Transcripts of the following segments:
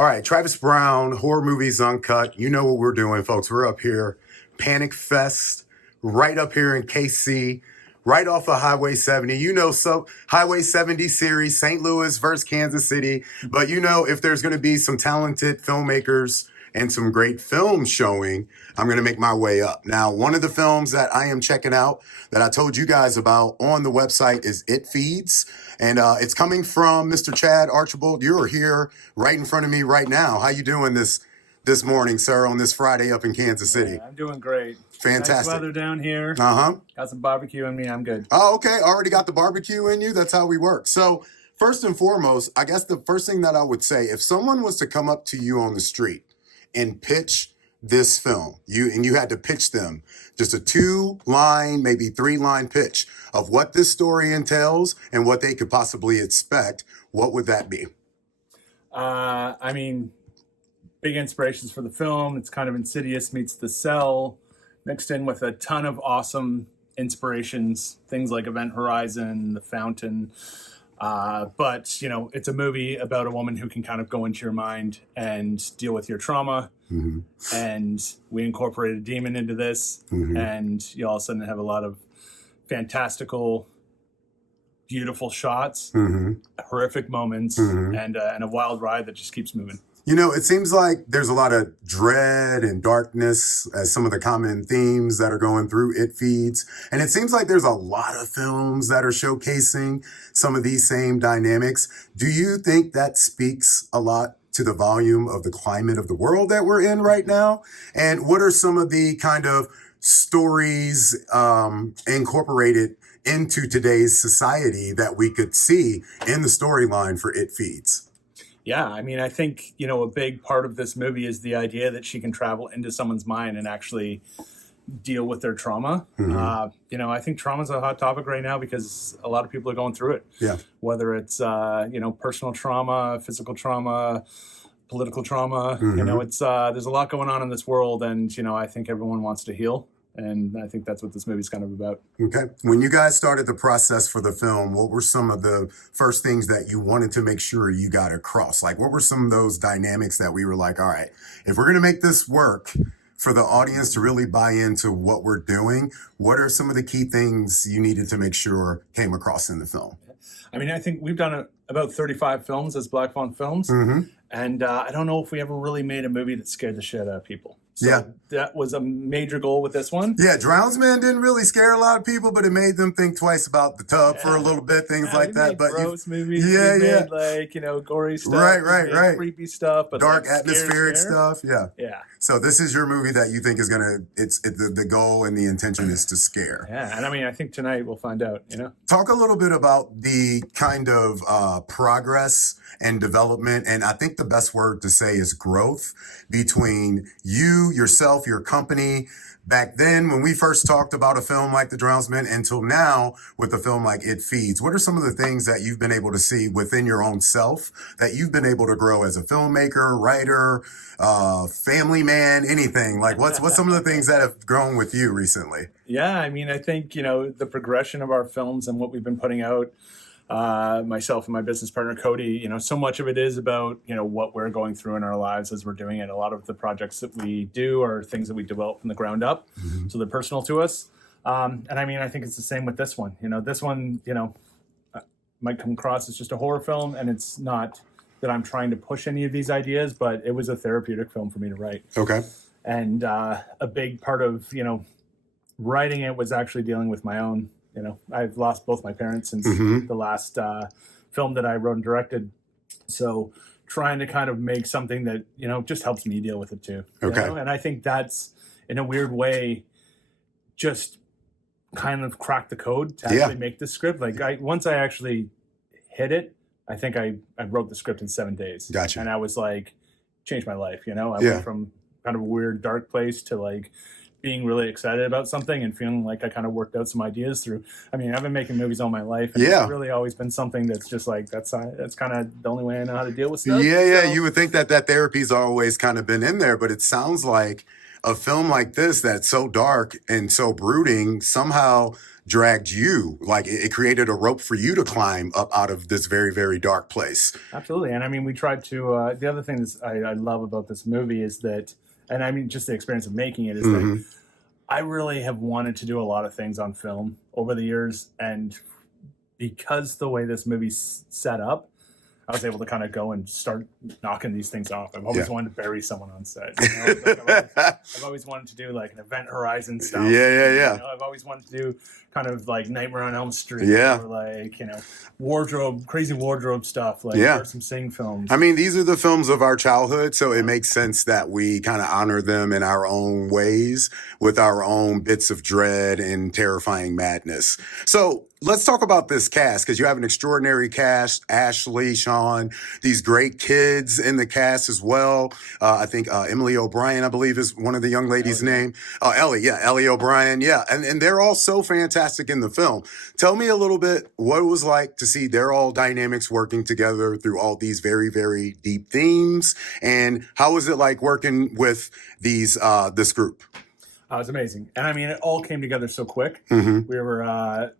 All right, Travis Brown, Horror Movies Uncut. You know what we're doing, folks. We're up here, Panic Fest, right up here in KC, right off of Highway 70. You know, so Highway 70 series, St. Louis versus Kansas City. But you know, if there's going to be some talented filmmakers and some great film showing, I'm going to make my way up. Now, one of the films that I am checking out that I told you guys about on the website is It Feeds. And it's coming from Mr. Chad Archibald. You're here right in front of me right now. How you doing this morning, sir, on this Friday up in Kansas City? Yeah, I'm doing great. Fantastic. Nice weather down here. Uh-huh. Got some barbecue in me. I'm good. Oh, okay. Already got the barbecue in you? That's how we work. So first and foremost, I guess the first thing that I would say, if someone was to come up to you on the street and pitch this film, you had to pitch them just a 2-line, maybe 3-line pitch of what this story entails and what they could possibly expect, what would that be? I mean, big inspirations for the film. It's kind of Insidious meets The Cell, mixed in with a ton of awesome inspirations, things like Event Horizon, The Fountain. But, you know, it's a movie about a woman who can kind of go into your mind and deal with your trauma. Mm-hmm. And we incorporate a demon into this. Mm-hmm. And you all of a sudden have a lot of fantastical, beautiful shots, mm-hmm. horrific moments, mm-hmm. and a wild ride that just keeps moving. You know, it seems like there's a lot of dread and darkness as some of the common themes that are going through It Feeds. And it seems like there's a lot of films that are showcasing some of these same dynamics. Do you think that speaks a lot to the volume of the climate of the world that we're in right now? And what are some of the kind of stories incorporated into today's society that we could see in the storyline for It Feeds? Yeah, I mean, I think, you know, a big part of this movie is the idea that she can travel into someone's mind and actually deal with their trauma. Mm-hmm. You know, I think trauma is a hot topic right now because a lot of people are going through it. Yeah. Whether it's, you know, personal trauma, physical trauma, political trauma, mm-hmm. you know, it's there's a lot going on in this world, and, you know, I think everyone wants to heal. And I think that's what this movie's kind of about. Okay. When you guys started the process for the film, what were some of the first things that you wanted to make sure you got across? Like, what were some of those dynamics that we were like, all right, if we're going to make this work for the audience to really buy into what we're doing, what are some of the key things you needed to make sure came across in the film? I mean, I think we've done about 35 films as Black Fawn Films. Mm-hmm. And I don't know if we ever really made a movie that scared the shit out of people. So that was a major goal with this one. Yeah, Drownsman didn't really scare a lot of people, but it made them think twice about the tub for a little bit, things like that. But gross movies, made, like, you know, gory stuff, right, creepy stuff, but dark, like, atmospheric stuff. Yeah. So this is your movie that you think is gonna. It's the goal and the intention is to scare. Yeah, and I mean, I think tonight we'll find out. You know, talk a little bit about the kind of progress and development, and I think the best word to say is growth between you, yourself, your company. Back then, when we first talked about a film like The Drownsman until now with a film like It Feeds, what are some of the things that you've been able to see within your own self that you've been able to grow as a filmmaker, writer, family man, anything? Like, what's some of the things that have grown with you recently? Yeah, I mean, I think, you know, the progression of our films and what we've been putting out, myself and my business partner, Cody, you know, so much of it is about, you know, what we're going through in our lives as we're doing it. A lot of the projects that we do are things that we develop from the ground up. Mm-hmm. So they're personal to us. And I mean, I think it's the same with this one. You know, this one, you know, might come across as just a horror film, and it's not that I'm trying to push any of these ideas, but it was a therapeutic film for me to write. Okay. And a big part of, you know, writing it was actually dealing with my own. You know, I've lost both my parents since mm-hmm. the last film that I wrote and directed. So trying to kind of make something that, you know, just helps me deal with it too. Okay. You know? And I think that's, in a weird way, just kind of cracked the code to actually make the script. Like, once I actually hit it, I think I wrote the script in 7 days. Gotcha. And I was like, changed my life, you know? I went from kind of a weird, dark place to, like, being really excited about something and feeling like I kind of worked out some ideas through. I mean, I've been making movies all my life, and it's really always been something that's just like, that's kind of the only way I know how to deal with stuff. Yeah, so. You would think that therapy's always kind of been in there, but it sounds like a film like this that's so dark and so brooding somehow dragged you, like it created a rope for you to climb up out of this very, very dark place. Absolutely. And I mean, we tried to, the other thing that I love about this movie is that, and I mean, just the experience of making it is that I really have wanted to do a lot of things on film over the years. And because the way this movie's set up, I was able to kind of go and start knocking these things off. I've always wanted to bury someone on set. You know? Like I've always wanted to do like an Event Horizon stuff. Yeah. You know, I've always wanted to do kind of like Nightmare on Elm Street. Yeah. Or like, you know, crazy wardrobe stuff. Like some Sing films. I mean, these are the films of our childhood, so it makes sense that we kind of honor them in our own ways with our own bits of dread and terrifying madness. So let's talk about this cast, because you have an extraordinary cast. Ashley, Shawn, these great kids in the cast as well. I think Emily O'Brien, I believe, is one of the young ladies' name. Ellie O'Brien, and they're all so fantastic in the film. Tell me a little bit what it was like to see their all dynamics working together through all these very, very deep themes, and how was it like working with these this group? It was amazing, and I mean, it all came together so quick. Mm-hmm. We were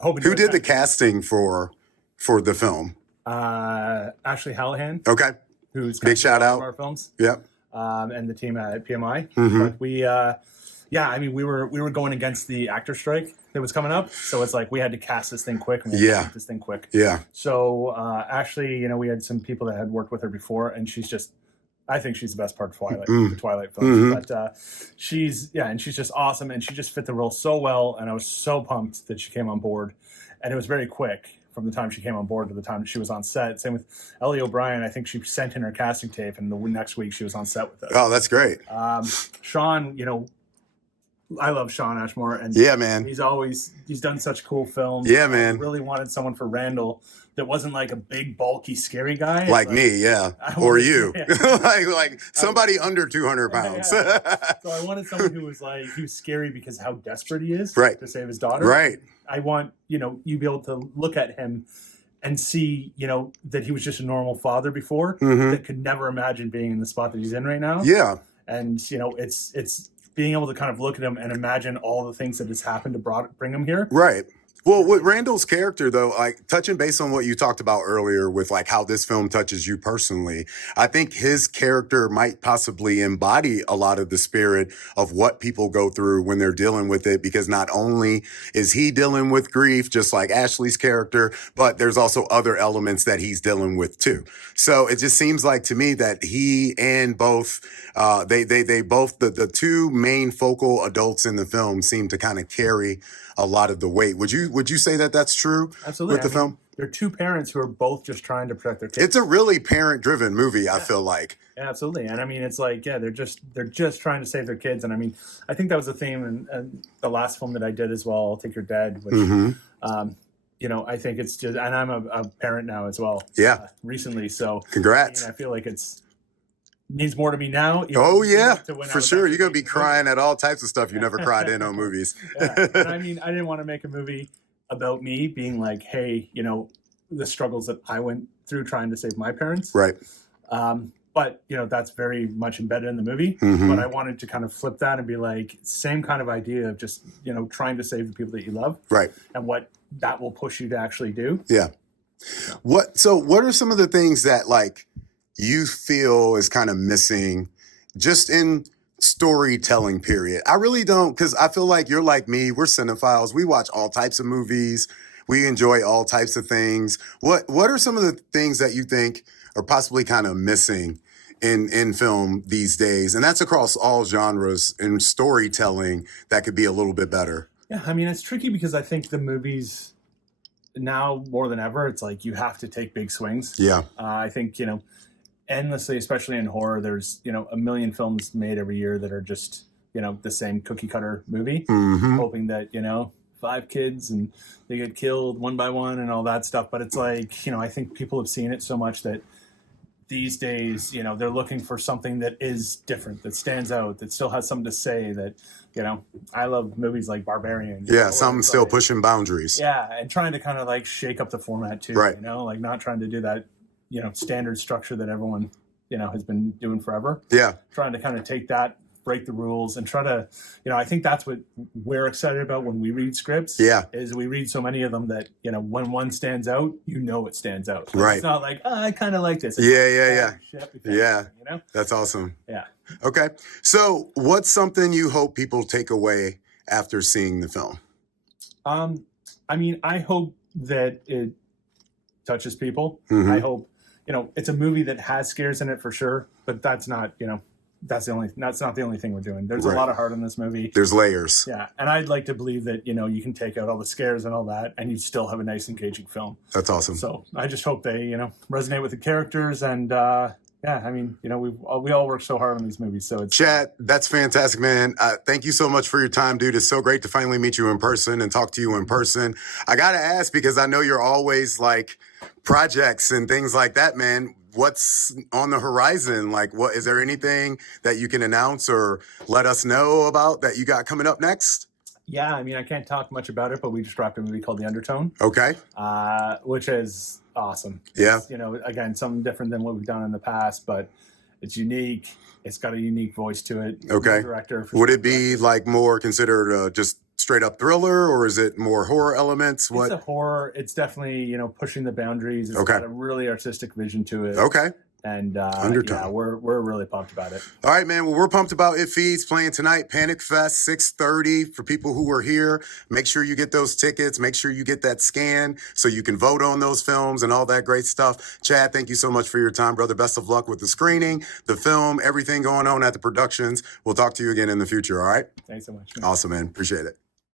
hoping. Who did the casting for the film? Ashley Hallahan. Okay. Who's big shout out our films. Yep. And the team at PMI. Mm-hmm. But we, I mean, we were going against the actor strike that was coming up, so it's like we had to cast this thing quick. And we had to keep this thing quick. Yeah. So Ashley, you know, we had some people that had worked with her before, and I think she's the best part of Twilight, the Twilight films. But she's just awesome, and she just fit the role so well, and I was so pumped that she came on board, and it was very quick from the time she came on board to the time she was on set. Same with Ellie O'Brien. I think she sent in her casting tape, and the next week she was on set with us. Oh, that's great. Shawn, you know, I love Shawn Ashmore, and man, he's done such cool films. Yeah, man. I really wanted someone for Randall that wasn't like a big, bulky, scary guy. Like me, or you. like somebody under 200 pounds. So I wanted someone who was scary because how desperate he is to save his daughter. Right. I want, you know, you be able to look at him and see, you know, that he was just a normal father before that could never imagine being in the spot that he's in right now. Yeah. And, you know, it's being able to kind of look at him and imagine all the things that has happened to bring him here. Right. Well, with Randall's character, though, like touching base on what you talked about earlier with like how this film touches you personally, I think his character might possibly embody a lot of the spirit of what people go through when they're dealing with it, because not only is he dealing with grief, just like Ashley's character, but there's also other elements that he's dealing with too. So it just seems like to me that he and both, the two main focal adults in the film seem to kind of carry a lot of the weight. Would you say that that's true? Absolutely. With the film? They're two parents who are both just trying to protect their kids. It's a really parent-driven movie, I feel like. Yeah, absolutely. And I mean, it's like, they're just trying to save their kids. And I mean, I think that was the theme in the last film that I did as well, I'll Take Your Dead, which, you know, I think it's just, and I'm a parent now as well. Yeah. Recently. So congrats. I mean, I feel like means more to me now. Oh yeah, for sure. You're gonna be crying at all types of stuff you never cried in on movies. And I mean, I didn't want to make a movie about me being like, hey, you know, the struggles that I went through trying to save my parents. Right. But you know, that's very much embedded in the movie. But I wanted to kind of flip that and be like, same kind of idea of just, you know, trying to save the people that you love. Right. And what that will push you to actually do. Yeah. What are some of the things that like you feel is kind of missing just in storytelling period? I really don't, because I feel like you're like me. We're cinephiles. We watch all types of movies. We enjoy all types of things. What are some of the things that you think are possibly kind of missing in film these days? And that's across all genres in storytelling that could be a little bit better. Yeah, I mean, it's tricky because I think the movies now more than ever, it's like you have to take big swings. Yeah. I think, you know, endlessly, especially in horror, there's, you know, a million films made every year that are just, you know, the same cookie cutter movie, hoping that, you know, 5 kids and they get killed one by one and all that stuff. But it's like, you know, I think people have seen it so much that these days, you know, they're looking for something that is different, that stands out, that still has something to say. That, you know, I love movies like Barbarian. Yeah, something still pushing boundaries. Yeah, and trying to kind of like shake up the format too, right. You know, like not trying to do that, you know, standard structure that everyone, you know, has been doing forever. Yeah. Trying to kind of take that break the rules and try to, I think that's what we're excited about when we read scripts. Yeah. Is we read so many of them that, when one stands out, it stands out. Right. It's not like, I kind of like this. It's Yeah. Yeah. That's awesome. Yeah. Okay. So what's something you hope people take away after seeing the film? I hope that it touches people. Mm-hmm. I hope, it's a movie that has scares in it for sure, but that's not, that's not the only thing we're doing. There's a lot of heart in this movie. There's layers. Yeah. And I'd like to believe that, you can take out all the scares and all that and you still have a nice engaging film. That's awesome. So I just hope they, resonate with the characters and, we all work so hard on these movies. So it's Chad, that's fantastic, man. Thank you so much for your time, dude. It's so great to finally meet you in person and talk to you in person. I got to ask, because I know you're always like projects and things like that, man. What's on the horizon? Like, what is there anything that you can announce or let us know about that you got coming up next? Yeah, I can't talk much about it, but we just dropped a movie called The Undertone. Okay. Which is awesome. Yeah. It's, again, something different than what we've done in the past, but it's unique. It's got a unique voice to it. Okay. Director. Would it be like more considered just straight up thriller, or is it more horror elements? It's a horror. It's definitely, pushing the boundaries. It's got a really artistic vision to it. Okay. And Undertone. we're really pumped about it. All right, man. Well, we're pumped about It Feeds playing tonight. Panic Fest, 6:30 for people who are here. Make sure you get those tickets. Make sure you get that scan so you can vote on those films and all that great stuff. Chad, thank you so much for your time, brother. Best of luck with the screening, the film, everything going on at the productions. We'll talk to you again in the future, all right? Thanks so much. Awesome, man. Appreciate it.